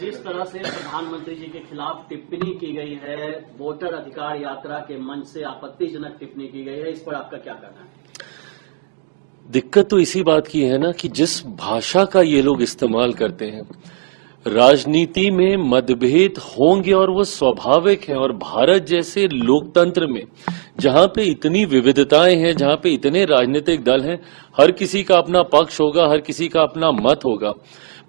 जिस तरह से प्रधानमंत्री जी के खिलाफ टिप्पणी की गई है, वोटर अधिकार यात्रा के मंच से आपत्तिजनक टिप्पणी की गई है, इस पर आपका क्या कहना है? दिक्कत तो इसी बात की है ना कि जिस भाषा का ये लोग इस्तेमाल करते हैं, राजनीति में मतभेद होंगे और वो स्वाभाविक है। और भारत जैसे लोकतंत्र में जहां पे इतनी विविधताएं हैं, जहां पे इतने राजनीतिक दल हैं, हर किसी का अपना पक्ष होगा, हर किसी का अपना मत होगा।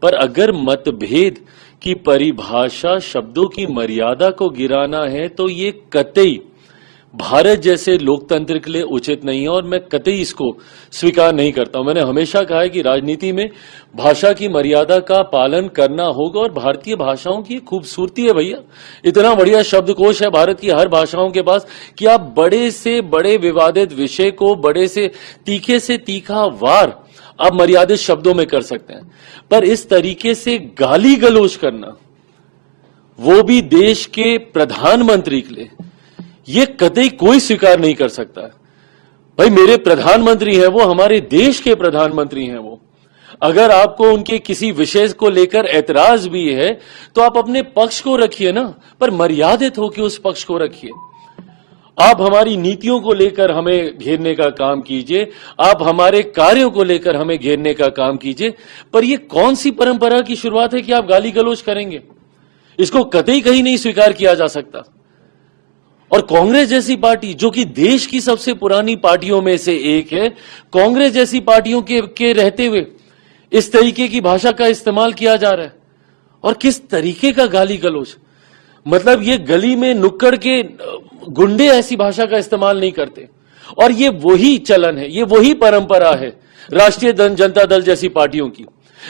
पर अगर मतभेद की परिभाषा शब्दों की मर्यादा को गिराना है तो ये कतई भारत जैसे लोकतंत्र के लिए उचित नहीं है और मैं कतई इसको स्वीकार नहीं करता हूं। मैंने हमेशा कहा है कि राजनीति में भाषा की मर्यादा का पालन करना होगा और भारतीय भाषाओं की खूबसूरती है भैया। इतना बढ़िया शब्दकोश है भारत की हर भाषाओं के पास कि आप बड़े से बड़े विवादित विषय को बड़े से तीखा वार आप मर्यादित शब्दों में कर सकते हैं। पर इस तरीके से गाली गलौज करना, वो भी देश के प्रधानमंत्री के लिए, ये कतई कोई स्वीकार नहीं कर सकता है। भाई मेरे प्रधानमंत्री हैं, वो हमारे देश के प्रधानमंत्री हैं। वो अगर आपको उनके किसी विषय को लेकर ऐतराज भी है तो आप अपने पक्ष को रखिए ना, पर मर्यादित होकर उस पक्ष को रखिए। आप हमारी नीतियों को लेकर हमें घेरने का काम कीजिए, आप हमारे कार्यों को लेकर हमें घेरने का काम कीजिए, पर यह कौन सी परंपरा की शुरुआत है कि आप गाली गलौज करेंगे? इसको कतई कहीं नहीं स्वीकार किया जा सकता। और कांग्रेस जैसी पार्टी जो कि देश की सबसे पुरानी पार्टियों में से एक है, कांग्रेस जैसी पार्टियों के रहते हुए इस तरीके की भाषा का इस्तेमाल किया जा रहा है। और किस तरीके का गाली गलौज, मतलब ये गली में नुक्कड़ के गुंडे ऐसी भाषा का इस्तेमाल नहीं करते। और ये वही चलन है, ये वही परंपरा है राष्ट्रीय जनता दल जैसी पार्टियों की,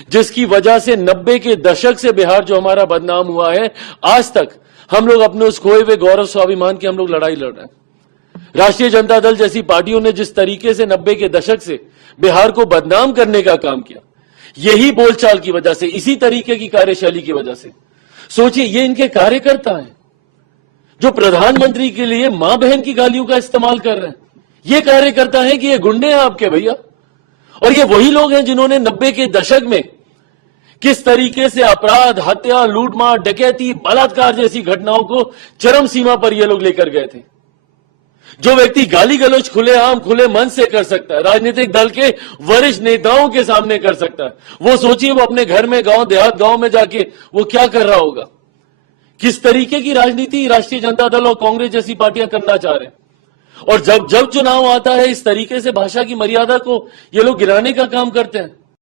जिसकी वजह से 90 के दशक से बिहार जो हमारा बदनाम हुआ है, आज तक हम लोग अपने उस खोए हुए गौरव स्वाभिमान की हम लोग लड़ाई लड़ रहे हैं। राष्ट्रीय जनता दल जैसी पार्टियों ने जिस तरीके से 90 के दशक से बिहार को बदनाम करने का काम किया, यही बोलचाल की वजह से, इसी तरीके की कार्यशैली की वजह से। सोचिए, ये इनके कार्यकर्ता हैं जो प्रधानमंत्री के लिए मां बहन की गालियों का इस्तेमाल कर रहे हैं। ये कार्यकर्ता है कि ये गुंडे हैं आपके भैया? और ये वही लोग हैं जिन्होंने 90 के दशक में किस तरीके से अपराध, हत्या, लूटमार, डकैती, बलात्कार जैसी घटनाओं को चरम सीमा पर ये लोग लेकर गए थे। जो व्यक्ति गाली गलौज खुलेआम खुले मन से कर सकता है, राजनीतिक दल के वरिष्ठ नेताओं के सामने कर सकता है, वो सोचिए वो अपने घर में, गांव देहात गांव में जाके वो क्या कर रहा होगा। किस तरीके की राजनीति राष्ट्रीय जनता दल और कांग्रेस जैसी पार्टियां करना चाह रहे हैं। और जब चुनाव आता है, इस तरीके से भाषा की मर्यादा को ये लोग गिराने का काम करते हैं।